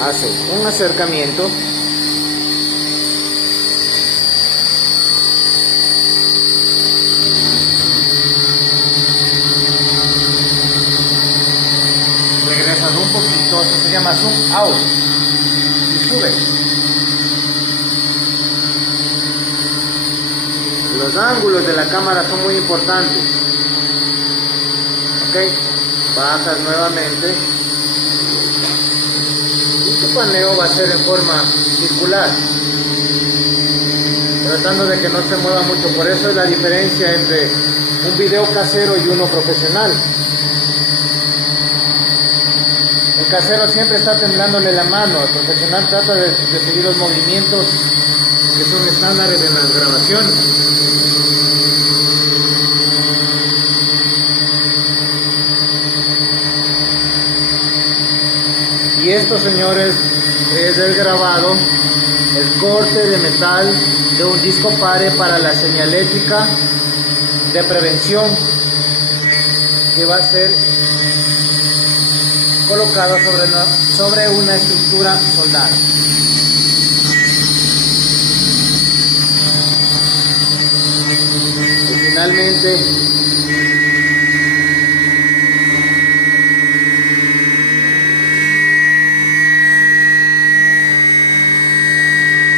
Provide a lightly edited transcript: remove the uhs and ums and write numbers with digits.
Hace un acercamiento. Regresas un poquito, esto se llama zoom out. Y sube. Los ángulos de la cámara son muy importantes. Ok, bajas nuevamente. Y tu paneo va a ser en forma circular, tratando de que no se mueva mucho. Por eso es la diferencia entre un video casero y uno profesional. El casero siempre está temblándole la mano, el profesional trata de seguir los movimientos que son estándares en las grabaciones. Y esto, señores, es el grabado, el corte de metal de un disco pare para la señalética de prevención, que va a ser colocado sobre una estructura soldada. Y finalmente